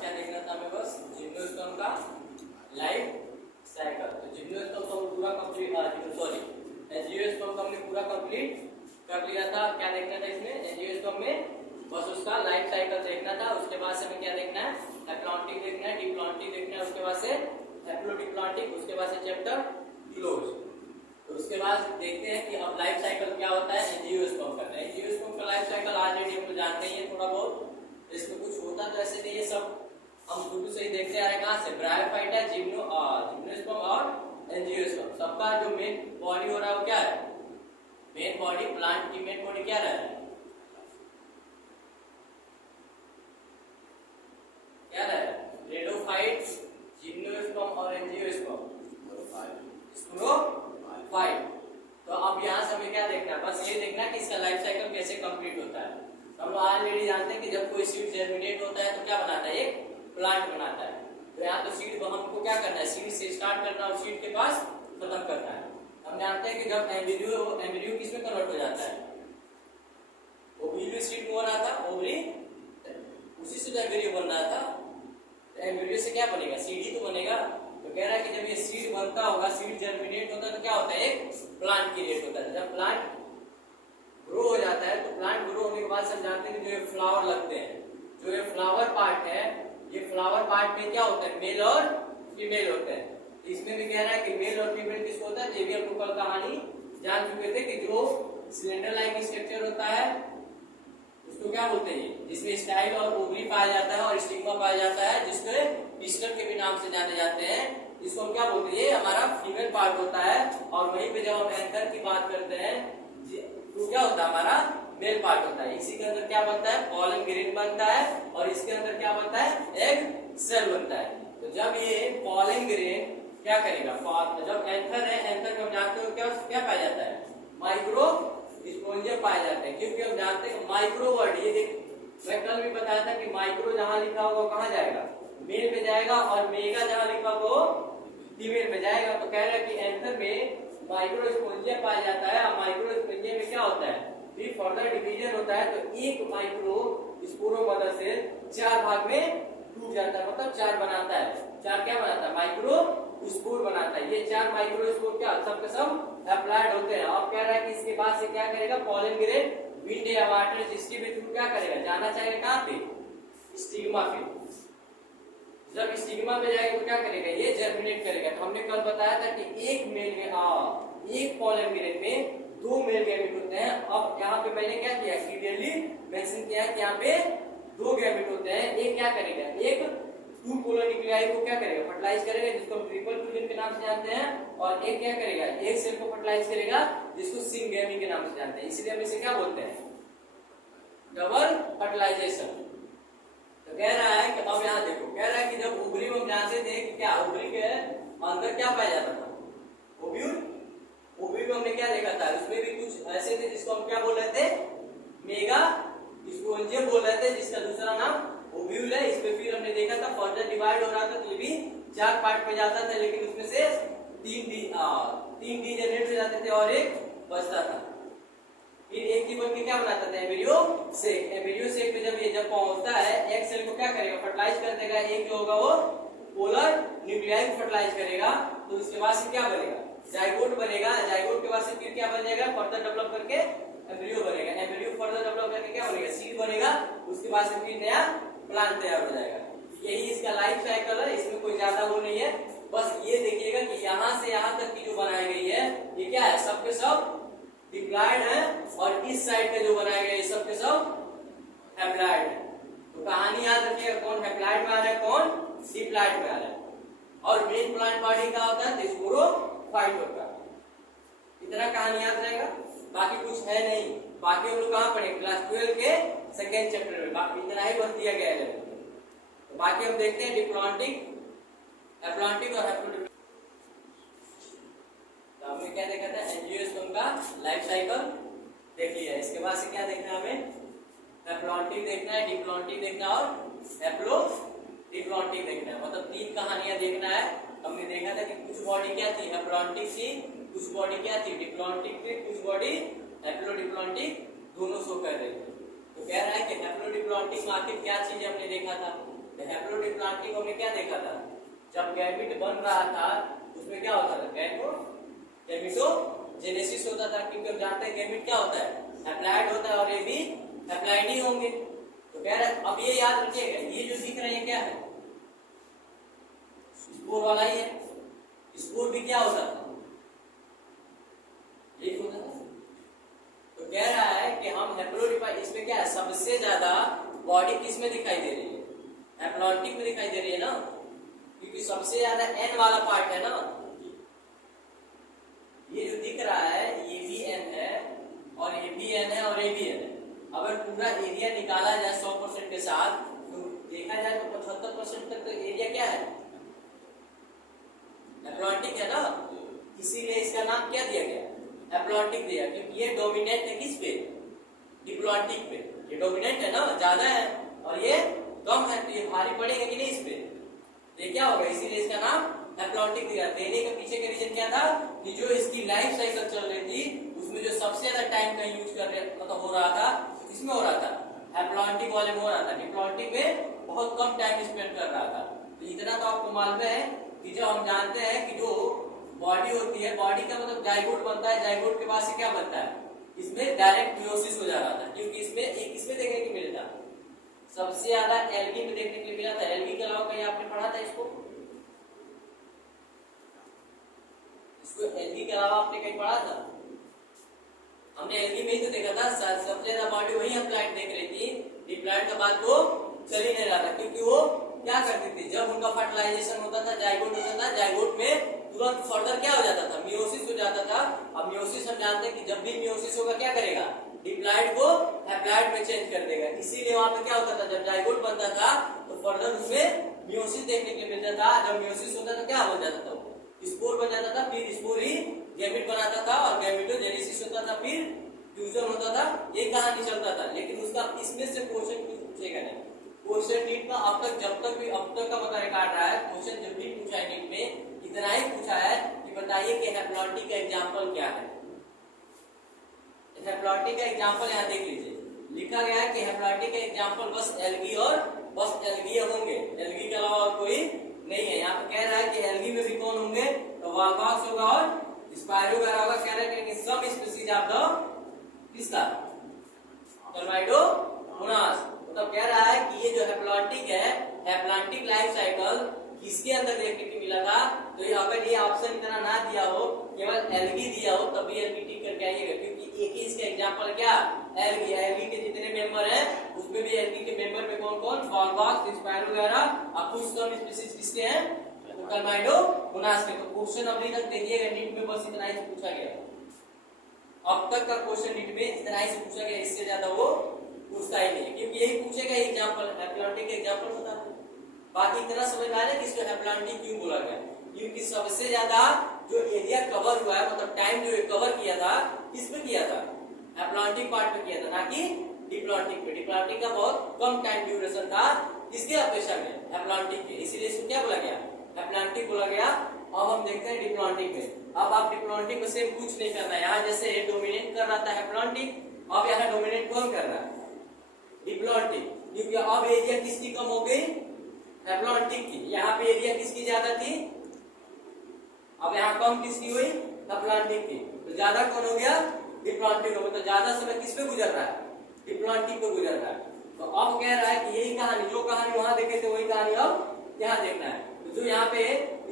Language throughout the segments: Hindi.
क्या देखना था हमें, बस जिम्नोस्पर्म का लाइफ साइकिल। तो जिम्नोस्पर्म को पूरा कंप्लीट, एंजियोस्पर्म को हमने पूरा कंप्लीट कर लिया था। क्या देखना था इसमें, एंजियोस्पर्म में बस उसका लाइफ साइकिल देखना था। उसके बाद से हमें क्या देखना है, हैप्लॉन्टिक देखना है, डिप्लॉन्टिक देखना है, उसके बाद से हैप्लोडिप्लॉन्टिक, उसके बाद से चैप्टर क्लोज। तो उसके बाद देखते हैं कि अब लाइफ साइकिल क्या होता है एंजियोस्पर्म का। एंजियोस्पर्म का लाइफ साइकिल ऑलरेडी हम लोग जानते ही है थोड़ा बहुत, इसमें कुछ होता तो ऐसे नहीं है, सब हम शुरू से ही देखते आ रहे हैं। कहां से, ब्रायोफाइटा, जिम्नोस्पर्म और एंजियोस्पर्म, सबका जो मेन बॉडी हो रहा है वो क्या है, मेन बॉडी, प्लांट की मेन बॉडी क्या रहा है, क्या रहा है, रेडोफाइट, जिम्नोस्पर्म और एंजियोस्पर्म, स्पोरोफाइट। तो अब यहाँ से हमें क्या देखना है, बस ये देखना है कि इसका लाइफ साइकिल कैसे कंप्लीट होता है। हम लोग ऑलरेडी जानते हैं कि जब कोई सीड जर्मिनेट होता है तो क्या बनाता है, एक प्लांट बनाता है। तो यहाँ तो सीड हमको क्या करना है, सीड से स्टार्ट करना और सीड के पास खत्म करना है। हम जानते हैं कि जब एम्ब्रियो किसमें कन्वर्ट हो जाता है, ओवरी सीड में हो रहा था, ओवरी उसी से एम्ब्रियो बन रहा था। तो एम्ब्रियो से क्या बनेगा, सीड ही तो बनेगा। तो कह रहा है कि जब ये सीड बनता होगा, सीड जर्मिनेट होता है तो क्या होता है, एक प्लांट क्रिएट होता है। जब प्लांट ग्रो हो जाता है तो प्लांट ग्रो होने के बाद हम जानते हैं कि जो ये फ्लावर लगते हैं, जो ये फ्लावर पार्ट है, ये फ्लावर पार्ट में क्या होता है, मेल और फीमेल होते हैं। इसमें भी कह रहा है कि मेल और फीमेल किसको होता है, ये भी हम कल कहानी जान चुके थे कि जो सिलेंडर लाइक स्ट्रक्चर होता है उसको क्या बोलते हैं, जिसमें स्टाइल और ओवरी पाया जाता है और स्टिग्मा पाया जाता है, जिसको पिस्टन के भी नाम से जाने जाते हैं। इसको हम क्या बोलते हैं, ये हमारा फीमेल पार्ट होता है। और वहीं पे जब हम एंथर की बात करते हैं तो क्या होता है, हमारा मेल पार्ट होता है। इसी के अंदर क्या बनता है, पॉलन ग्रेन बनता है और इसके अंदर क्या बनता है, एग सेल बनता है। तो जब ये पॉलन ग्रेन क्या करेगा, जब एंथर है, एंथर में हम जानते हो क्या पाया जाता है, माइक्रो स्पोंजियम पाए जाते हैं। क्योंकि हम जानते हैं माइक्रो वर्ड, ये देख मैं कल भी बताया था कि माइक्रो जहां लिखा होगा कहां जाएगा, मेल में जाएगा, और मेगा जहां लिखा होगा फीमेल में जाएगा। तो कह रहा है कि एंथर में माइक्रो स्पोंजियम पाया जाता है। और माइक्रो स्पोंजियम में क्या होता है, भी फर्दर डिवीजन होता है। तो एक माइक्रो स्पोरो मदर सेल 4 भाग में टूट जाता है, मतलब 4 बनाता है। 4 क्या बनाता है, माइक्रो स्पोर बनाता है। ये 4 माइक्रो स्पोर क्या सब के सब अप्लाइड होते हैं। अब कह रहा है कि इसके बाद से क्या करेगा, पॉलन ग्रेन विंड या वाटर जिसके भी थ्रू क्या करेगा, जाना चाहेगा कहां पे, स्टिग्मा पे। जब स्टिग्मा पे जाएगा तो क्या करेगा, ये जर्मिनेट करेगा। तो हमने कल बताया था कि एक मेल में एक पॉलन ग्रेन में 2 मेल गैमेट होते हैं। अब यहाँ पे मैंने क्या किया, क्लियरली मेंशन किया कि यहाँ पे 2 गैमेट होते हैं। एक क्या करेगा, एक 2 पोलर न्यूक्लियाई को क्या करेगा, फर्टिलाइज करेगा, जिसको हम ट्रिपल फ्यूजन के नाम से जानते हैं। और एक क्या करेगा, एक सेल को फर्टिलाइज करेगा, जिसको सिंगेमी के नाम से जानते हैं। इसलिए हम इसे क्या बोलते हैं, डबल फर्टिलाइजेशन। तो कह रहा है कि अब यहाँ देखो, कह रहा है कि जब ओवरी में हम जानते थे कि क्या ओवरी के अंदर क्या पाया जाता था, ओव्यूल। ओवरी में हमने क्या देखा था, उसमें भी कुछ ऐसे थे जिसको हम क्या बोल रहे थे, मेगा स्पोंजियम बोल रहे थे, जिसका दूसरा नाम ओव्यूल है। इस पे फिर हमने देखा था फर्दर डिवाइड हो रहा था, तो ये भी 4 पार्ट में जाता था, लेकिन उसमें से 3 डीजनरेट हो जाते थे और एक बचता था। फिर एक की बन के क्या बनाता था, एम्ब्रियो सेक। एम्ब्रियो सेक में जब पहुंचता है, एक सेल को क्या करेगा, फर्टिलाइज कर देगा। एक जो होगा वो पोलर न्यूक्लियाई को फर्टिलाइज करेगा। तो उसके बाद से क्या बनेगा, जाइगोट बनेगा। जाइगोट के बाद से फिर क्या बन जाएगा, फर्दर डेवलप करके एम्ब्रियो बनेगा। एम्ब्रियो फर्दर डेवलप करके क्या बनेगा, सीड बनेगा। उसके बाद से फिर नया प्लांट तैयार हो जाएगा। यही इसका लाइफ साइकिल है, इसमें कोई ज्यादा वो नहीं है। बस ये देखिएगा कि यहाँ से यहाँ तक की जो बनाई गई है, ये क्या है, सब के सब डिप्लॉयड है। और इस साइड में जो बनाए गए सब के सब हैप्लॉयड है। तो कहानी याद रखिएगा, कौन हैप्लॉयड में आ रहा है, कौन डिप्लॉयड में आ रहा है। और मेन प्लांट बॉडी का होता है, स्पोरोफाइट होता है। इतना कहानी याद रहेगा, बाकी कुछ है नहीं। बाकी हम लोग कहाँ पढ़े, क्लास 12 के सेकेंड चैप्टर में। बाकी इतना ही बस दिया गया है। तो बाकी हम देखते हैं डिप्लॉन्टिक, हैप्लॉन्टिक और हैप्लोडिप्लॉन्टिक। तो हमने क्या देखा था, एंजियोस्पर्म का लाइफ साइकिल देख लिया। इसके बाद से क्या देखना है हमें, हैप्लॉन्टिक देखना है, डिप्लॉन्टिक देखना और हैप्लोडिप्लॉन्टिक देखना है। मतलब 3 कहानियां देखना है। हमने देखा था कि कुछ बॉडी क्या थी, हैप्लॉन्टिक थी, कुछ बॉडी क्या थी, डिप्लॉन्टिक थी, कुछ बॉडी हैप्लोडिप्लॉन्टिक दोनों शो कर रही थी। तो कह रहा है कि हैप्लोडिप्लॉन्टिक में आखिर क्या चीज हमने देखा था। तो हैप्लोडिप्लॉन्टिक हमने क्या देखा था, जब गैमीट बन रहा था उसमें क्या होता था, गैमिटोजेनेसिस होता था, क्योंकि हम जानते हैं गैमीट क्या होता है, हैप्लॉइड होता है और ये भी हैप्लॉइड ही होंगे। तो कह रहे अब ये याद रखिएगा, ये जो दिख रहा है ये क्या है, स्पोर वाला ही है। स्पोर भी क्या होता था, ये होता था। तो कह रहा है कि हम हैप्लोडिप्लॉन्टिक, इसमें क्या है, सबसे ज्यादा बॉडी किस में दिखाई दे रही है, हैप्लॉन्टिक में दिखाई दे रही है ना, क्योंकि सबसे ज्यादा एन वाला पार्ट है ना, ये जो दिख रहा है ये भी एन है और ये भी एन है और ये भी एन है। अगर पूरा एरिया निकाला जाए 100% के साथ तो देखा जाए तो 75% तक तो एरिया क्या है, हैप्लॉन्टिक है ना, इसीलिए इसका नाम क्या दिया गया, हैप्लॉन्टिक दिया, क्योंकि ये डोमिनेंट है किस पे, डिप्लॉन्टिक पे। ये डोमिनेंट है ना, ज्यादा है, और ये कम है, तो ये भारी पड़ेगा कि नहीं इस पे, ये क्या होगा, इसीलिए इसका नाम हैप्लॉन्टिक दिया। देने के पीछे का रीजन क्या था कि जो इसकी लाइफ साइकिल चल रही थी उसमें जो सबसे ज्यादा टाइम का यूज कर रहे मतलब हो रहा था, इसमें हो रहा था, हैप्लॉन्टिक वाले में हो रहा था, डिप्लॉन्टिक में बहुत कम टाइम स्पेंड कर रहा था। तो इतना तो आपको मालूम है कि जब हम जानते हैं कि जो बॉडी होती है, बॉडी का मतलब जाइगोट बनता है, जाइगोट के बाद से क्या बनता है, इसमें डायरेक्ट मियोसिस हो जा रहा था, क्योंकि इसमें एक इसमें देखने को मिला था, सबसे ज्यादा एल्गी में देखने को मिला था। एल्गी के अलावा कहीं आपने पढ़ा था इसको एल्गी के अलावा आपने कहीं पढ़ा था, हमने एल्गी में ही तो देखा था, सबसे ज्यादा बॉडी वही अप्लाइड देख रही थी, डिप्लॉइड का बात तो चल ही नहीं रहा था, क्योंकि वो क्या करती थी, जब उनका फर्टिलाइजेशन होता था, जाइगोट होता था, जाइगोट में तुरंत फर्दर क्या हो जाता था, मियोसिस हो जाता था। अब मियोसिस हम जानते हैं कि जब भी मियोसिस होगा क्या करेगा, डिप्लॉइड को हैप्लॉइड में चेंज कर देगा। इसीलिए वहां पे क्या होता था, जब जाइगोट बनता था तो फर्दर उसमें मियोसिस देखने के लिए मिलता था। जब मियोसिस होता था क्या बन जाता था, स्पोर बन जाता था, फिर स्पोर ही गैमेट बनाता था और गैमेटोजेनेसिस होता था, फिर फ्यूजन होता था, ये कहानी चलता था। लेकिन उसका इसमें से क्वेश्चन कुछ पूछेगा नहीं, क्वेश्चन नीट में अब तक जब तक भी अब तक का मतलब काट रहा है, क्वेश्चन जब भी पूछा है नीट में इतना ही पूछा है कि बताइए कि हैप्लॉन्टिक का एग्जांपल क्या है। हैप्लॉन्टिक का एग्जांपल यहाँ देख लीजिए, लिखा गया है कि हैप्लॉन्टिक का एग्जांपल बस एल्गी और बस एल्गी होंगे, एल्गी के अलावा और कोई नहीं है। यहाँ पे कह रहा है कि एल्गी में भी कौन होंगे, तो वॉलकॉक्स होगा और स्पायरोगारा होगा। कह रहा है कि सब स्पीशीज ऑफ द किसका, टर्माइडोमोनास। मतलब कह रहा है कि ये जो हैप्लॉन्टिक है, हैप्लॉन्टिक लाइफ साइकिल किसके अंदर देखने को मिला था। तो ये अगर ये ऑप्शन इतना ना दिया हो, केवल एल्गी दिया हो, तब भी एल्गी टिक करके आइएगा, क्योंकि एक ही इसका एग्जांपल क्या, एल्गी। एल्गी के जितने मेंबर हैं उसमें भी एल्गी के मेंबर में कौन कौन, वॉलकॉक्स, स्पायरोगारा और कुछ कम स्पीशीज किसके हैं, टर्माइडोमोनास के। तो क्वेश्चन अभी तक देखिएगा नीट में बस इतना ही पूछा गया, अब तक का क्वेश्चन नीट में इतना ही से पूछा गया, इससे ज्यादा वो पूछता ही नहीं, क्योंकि यही पूछेगा एग्जांपल, हैप्लॉन्टिक एग्जांपल होता है। बाकी इतना समझ में आ रहा है कि इसको हैप्लॉन्टिक क्यों बोला गया, क्योंकि सबसे ज्यादा जो एरिया कवर हुआ है, मतलब टाइम जो कवर किया था, किस पे किया था, हैप्लॉन्टिक पार्ट पे किया था, ना कि डिप्लॉन्टिक पे। डिप्लॉन्टिक का बहुत कम टाइम ड्यूरेशन था इसके अपेक्षा में हैप्लॉन्टिक के, इसीलिए इसको क्या बोला गया, हैप्लॉन्टिक बोला गया। अब हम देखते हैं डिप्लॉन्टिक में। अब आप डिप्लॉन्टिक में से कुछ नहीं करना है, यहाँ जैसे डोमिनेट कर रहा था हैप्लॉन्टिक, अब यहाँ डोमिनेट कौन कर रहा है, डिप्लॉन्टिक, क्योंकि अब एरिया किसकी कम हो गई, हैप्लॉन्टिक की। यहाँ पे एरिया किसकी ज्यादा थी, अब यहाँ कम किसकी हुई, हैप्लॉन्टिक की। तो ज्यादा कौन हो गया, डिप्लॉन्टिक हो गया। तो ज्यादा समय किस पे गुजर रहा है, डिप्लॉन्टिक पे गुजर रहा है। तो अब कह रहा है कि यही कहानी, जो कहानी वहां देखे थे वही कहानी अब यहाँ देखना है। तो जो यहाँ पे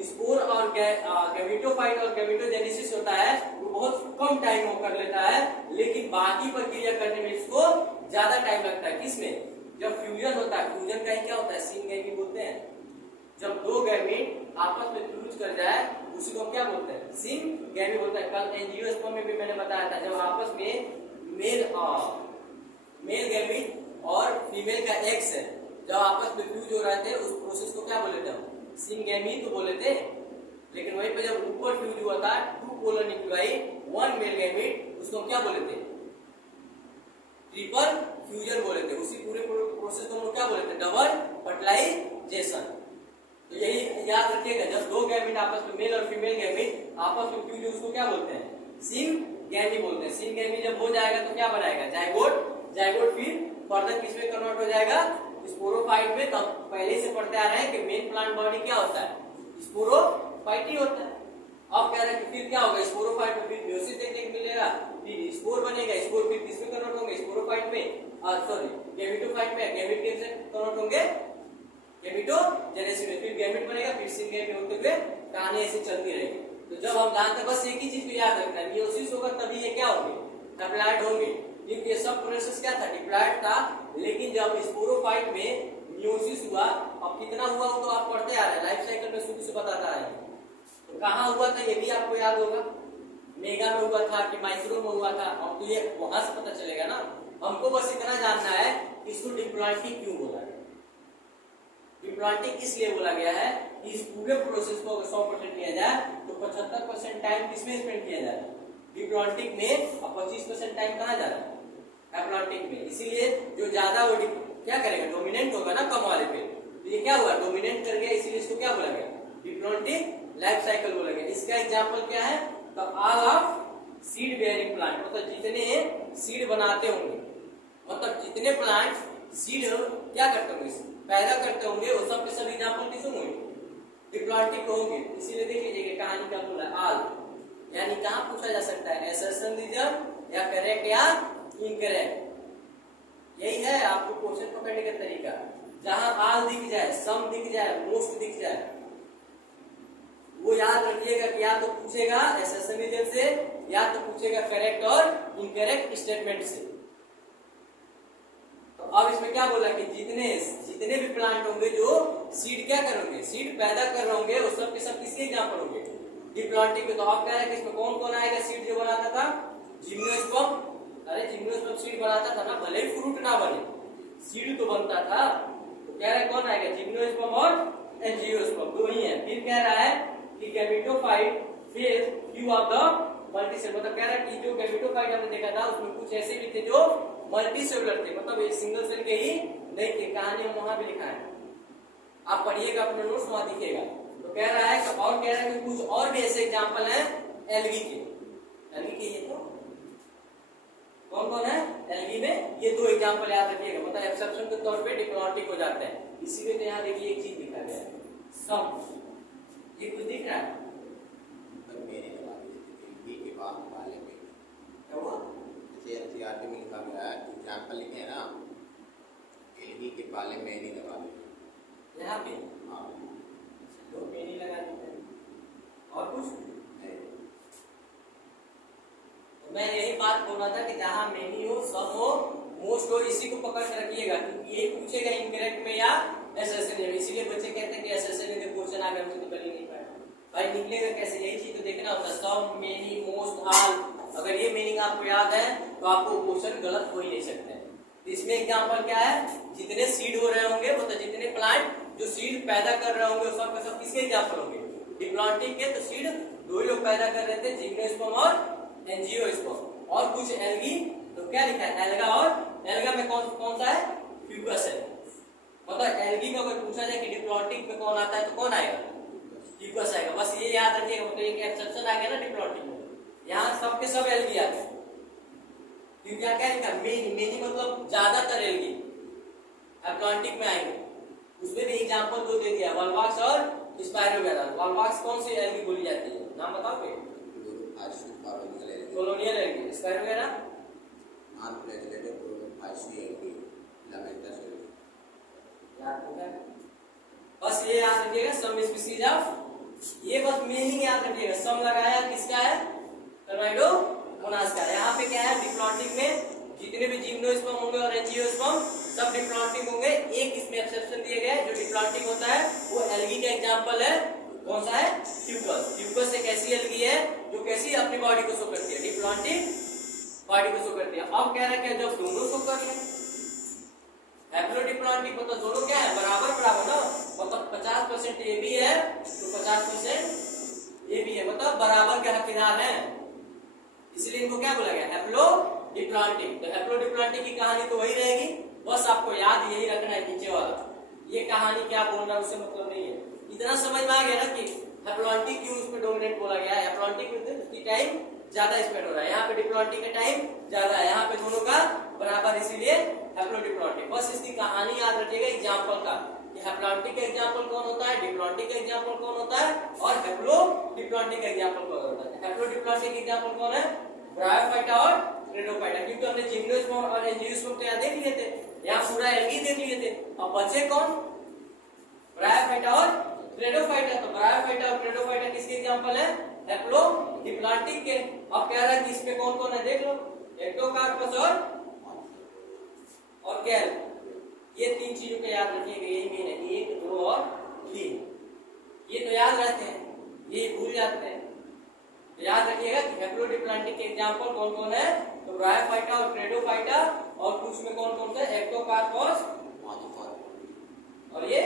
स्पोर और गैमेटोफाइट और गैमेटोजेनेसिस होता है वो बहुत कम टाइम कर लेता है, लेकिन बाकी प्रक्रिया करने में इसको ज्यादा टाइम लगता है। किसमें, जब फ्यूजन होता है, फ्यूजन का ही क्या होता है, सिंगेमी बोलते हैं। जब दो गैमेट आपस में फ्यूज कर जाए उसी को क्या बोलते हैं, सिंगेमी बोलते हैं। कल एंजियोस्पर्म में भी मैंने बताया था, जब आपस में मेल गैमेट और फीमेल का एग्स है जब आपस में फ्यूज हो रहे थे, उस प्रोसेस को क्या बोले थे, सिंगेमी तो बोले थे। लेकिन वहीं पे जब ऊपर फ्यूज हुआ था, two polar nuclei, one male gamete, उसको क्या बोले थे, ट्रिपल फ्यूजन बोले थे। उसी पूरे प्रोसेस को हम क्या बोले थे, डबल फर्टिलाइजेशन। तो यही याद रखिएगा, जब दो गैमेट आपस में, मेल और फीमेल गैमेट आपस में फ्यूज, उसको क्या बोलते हैं, सिंगेमी बोलते हैं। सिंगेमी जब हो जाएगा तो क्या बनाएगा, जाइगोट। जाइगोट फिर फर्दर किसमें कन्वर्ट हो जाएगा, स्पोरोफाइट में तो पहले से पढ़ते आ रहे हैं कि मेन प्लांट बॉडी क्या होता है, स्पोरोफाइट ही होता है। अब कह रहे हैं कि फिर क्या होगा, स्पोरोफाइट में फिर म्यूसिस देखने को मिलेगा, फिर स्पोर बनेगा, स्पोर फिर किसमें कन्वर्ट होंगे, स्पोरोफाइट में, सॉरी गैमेटोफाइट में, गैमेट से कन्वर्ट होंगे गैमेटोजेनेसिस में, फिर गैमेट बनेगा, फिर सिंगेट होते हुए कहानी ऐसे चलती रहेगी। तो जब हम जानते हैं, बस एक ही चीज को याद रखना है, मियोसिस होगा तभी ये क्या होंगे, हैप्लॉइड होंगे, क्योंकि ये सब प्रोसेस क्या था, डिप्लॉइड था। लेकिन जब स्पोरोफाइट में मियोसिस हुआ, अब कितना हुआ वो तो आप पढ़ते आ रहे हैं, लाइफ साइकिल में शुरू से बताता है। तो कहाँ हुआ था ये भी आपको याद होगा, मेगा में हुआ था कि माइक्रो में हुआ था, अब तो ये वहां से पता चलेगा ना। हमको बस इतना जानना है कि इसको डिप्लॉइटिक क्यों बोला गया। डिप्लॉइटिक इसलिए बोला गया है कि इस पूरे प्रोसेस को अगर 100% किया जाए तो 75% टाइम किसमें स्पेंड किया जाए, डिप्लॉइटिक में, और 25% टाइम कहाँ जा रहा है, हैप्लॉइटिक में। इसीलिए जो ज्यादा वो क्या करेगा, डोमिनेंट होगा ना कम वाले पे, तो ये क्या हुआ, डोमिनेंट कर गया, इसीलिए इसको क्या बोला गया, डिप्लॉइटिक लाइफ साइकिल बोला गया। इसका एग्जांपल क्या है, तो all of seed bearing plant, मतलब जितने सीड बनाते होंगे, मतलब जितने प्लांट सीड क्या करते होंगे, पैदा करते होंगे, वो सब के सब एग्जांपल किस होंगे, डिप्लॉइटिक होंगे। इसीलिए देख लीजिए कहानी क्या बोला, ऑल, यानी कहाँ पूछा जा सकता है, असर्शन रीजन या करेक्ट या इनकरेक्ट, यही है आपको क्वेश्चन पकड़ने का तरीका। जहां ऑल दिख जाए, सम दिख जाए, मोस्ट दिख जाए, वो याद रखिएगा कि या तो पूछेगा असर्शन रीजन से, या तो पूछेगा करेक्ट और इनकरेक्ट स्टेटमेंट से। तो अब इसमें क्या बोला कि जितने भी प्लांट होंगे जो सीड क्या करेंगे, सीड पैदा कर रहे होंगे, वो सब के सब किसके एग्जांपल होंगे, डिप्लॉइटिक में। तो आप कह रहे हैं कि इसमें कौन कौन आएगा, सीड जो बनाता था, जिम्नोस्पर्म, अरे जिम्नोस्पर्म सीड बनाता था ना, भले ही फ्रूट ना बने, सीड तो बनता था। तो कह रहे कौन आएगा, जिम्नोस्पर्म और एंजियोस्पर्म, दो ही है। फिर कह रहा है कि gametophyte phase few of the multicell, मतलब कह रहा है कि जो गैमेटोफाइट हमने देखा था उसमें कुछ ऐसे भी थे जो मल्टीसेलुलर थे, मतलब एक सिंगल सेल के ही नहीं थे। कहानी हम वहां भी लिखा है, आप पढ़िएगा अपने नोट्स, वहां दिखेगा। तो कह रहा है कि, और कह रहा है कि कुछ और भी ऐसे एग्जांपल हैं एल्गी के, एल्गी के ये तो कौन कौन है, एल्गी में ये दो एग्जांपल याद रखिएगा, मतलब एक्सेप्शन के तौर पे डिप्लॉइटिक हो जाते हैं। इसीलिए तो यहाँ देखिए एक चीज लिखा गया है, सम, ये कुछ दिख रहा है, एनसीईआरटी में लिखा गया है, एग्जाम्पल लिखे हैं ना, एलगी के पाले में नहीं लगा देते यहाँ पे, हाँ लोग में नहीं लगा देते, और कुछ तो मैं यही बात बोल रहा था कि जहाँ मेनी हो, सम हो, मोस्ट हो, इसी को पकड़ के रखिएगा, क्योंकि ये पूछेगा इनकरेक्ट में या असर्शन में। इसीलिए बच्चे कहते हैं कि असर्शन में क्वेश्चन आ गया, मुझे तो कर ही नहीं पाया, भाई निकलेगा कैसे, यही चीज तो देखना होता है, सम, मेनी, मोस्ट, ऑल। अगर ये मीनिंग आपको याद है तो आपको क्वेश्चन गलत हो ही नहीं सकते। तो इसमें एग्जांपल क्या है, जितने सीड हो रहे होंगे, मतलब जितने प्लांट जो सीड पैदा कर रहे होंगे, सब के सब किसके एग्जांपल होंगे, डिप्लॉइटिक के। तो सीड दो ही लोग पैदा कर रहे थे, जिम्नोस्पर्म और एंजियोस्पर्म। और कुछ एल्गी, तो क्या लिखा है, एल्गा, और एल्गा में कौन सा है, फ्यूकस है। मतलब एल्गी को अगर पूछा जाए कि डिप्लॉइटिक में कौन आता है तो कौन आएगा, फ्यूकस आएगा। बस ये याद रखिएगा, मतलब एक एक्सेप्शन आ गया ना डिप्लॉइटिक में, यहाँ सब के सब एल्गी आते हैं। क्योंकि क्या लिखा, मेनी मतलब ज्यादातर एल्गी अटलांटिक में आएंगे। उसमें भी एग्जांपल दो दे दिया, वॉलवॉक्स और स्पाइरोगैरा। वॉलवॉक्स कौन सी एल्गी बोली जाती है, नाम बताओगे, कॉलोनियल एल्गी, स्पाइरोगैरा बस ये याद रखिएगा, सम स्पीसीज ऑफ, ये बस मीनिंग याद रखिएगा, सम लगाया किसका है, टर्नाइडोमोनास का। यहाँ पे क्या है, डिप्लॉइटिक में जितने भी जिम्नोस्पर्म होंगे और एंजियोस्पर्म सब डिप्लॉइटिक होंगे। एक इसमें एक्सेप्शन दिए गए, जो डिप्लॉइटिक होता है वो एल्गी का एग्जांपल है, कौन सा है, फ्यूकस। फ्यूकस एक ऐसी एल्गी है जो कैसी अपनी बॉडी को शो करती है, डिप्लॉइटिक बॉडी को शो करती है। अब कह रहा है जब दोनों शो कर ले, हैप्लोडिप्लॉइटिक मतलब दोनों क्या है, बराबर बराबर ना, मतलब 50% ए भी है तो 50% ए भी है, मतलब बराबर के हकदार हैं, इसलिए इनको क्या बोला गया, हैप्लोडिप्लॉइटिक। तो हैप्लोडिप्लॉइटिक की कहानी तो वही रहेगी, बस आपको याद यही रखना है, नीचे वाला ये कहानी क्या बोल रहा है उससे मतलब नहीं है। इतना समझ में आ गया ना कि हैप्लॉइटिक क्यों उस पर डोमिनेट बोला गया है, हैप्लॉइटिक में उसकी टाइम ज्यादा स्पेंड हो रहा है, यहाँ पे डिप्लॉइटिक का टाइम ज्यादा है, यहाँ पे दोनों का बराबर, इसीलिए हैप्लोडिप्लॉन्टिक। बस इसकी कहानी याद रखिएगा एग्जांपल का कि हैप्लॉन्टिक का एग्जांपल कौन होता है, डिप्लॉन्टिक का एग्जांपल कौन होता है और हैप्लोडिप्लॉन्टिक का एग्जांपल कौन होता है। हैप्लोडिप्लॉन्टिक एग्जांपल कौन है, ब्रायोफाइटा और क्रेडोफाइटा, क्योंकि हमने जिम्नोस्पर्म और एंजियोस्पर्म तो यहाँ देख लिए थे, यहाँ पूरा एल्गी देख लिए थे। अब बचे कौन, ब्रायोफाइटा और क्रेडोफाइटा। तो ब्रायोफाइटा और क्रेडोफाइटा किसके एग्जांपल है, हैप्लोडिप्लॉन्टिक के। अब कह रहा है कि इसमें कौन कौन है देख लो, एक्टोकार्पस और कैल। ये तीन चीजों को याद रखिएगा, यही मेन है, 1 2 और 3। ये तो याद रहते हैं, ये भूल जाते हैं। तो याद रखिएगा कि हैप्लोडिप्लॉन्टिक के एग्जांपल कौन कौन है, तो ब्रायोफाइटा और क्रेडोफाइटा, और कुछ में कौन कौन से, एक्टोकार्पस और ये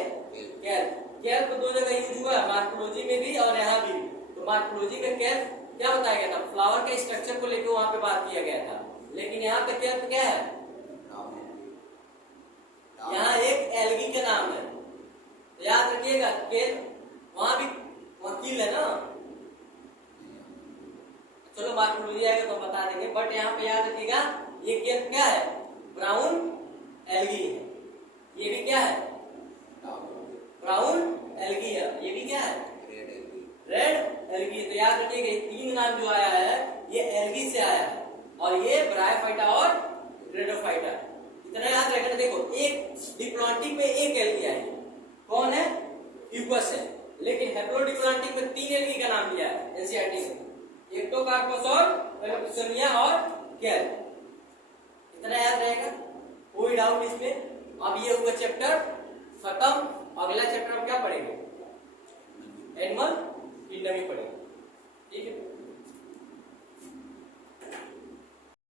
कैल। कैल तो 2 जगह यूज हुआ है, मार्कोलॉजी में भी और यहाँ भी। तो मार्कोलॉजी में कैल क्या बताया गया था, फ्लावर के स्ट्रक्चर को लेकर वहां पे बात किया गया था, लेकिन यहाँ पे कैल क्या है, यहाँ एक एल्गी का नाम है। तो याद रखिएगा केल, वहां भी वकील है ना, चलो मार्कोलॉजी आएगा तो बता देंगे, बट यहाँ पे याद रखिएगा ये केल क्या है, ब्राउन एल्गी है। ये भी क्या है, ब्राउन एल्गी है। ये भी क्या है, रेड एल्गी। तो याद रखिएगा ये 3 नाम जो आया है ये एल्गी से आया है, और ये ब्रायोफाइटा और क्रेडोफाइटा। इतना याद रखना। देखो एक डिप्लॉन्टिक में एक एल्गी आई, कौन है, फ्यूकस है, लेकिन हैप्लोडिप्लॉन्टिक में 3 एल्गी का नाम लिया है एनसीईआरटी में, एक्टोकार्पस और पेलोप्सिनिया और कैल। इतना याद रहेगा, कोई डाउट इसमें। अब ये हुआ चैप्टर खत्म। अगला चैप्टर हम क्या पढ़ेंगे, एनिमल किंगडम ही पढ़ेंगे, ठीक है।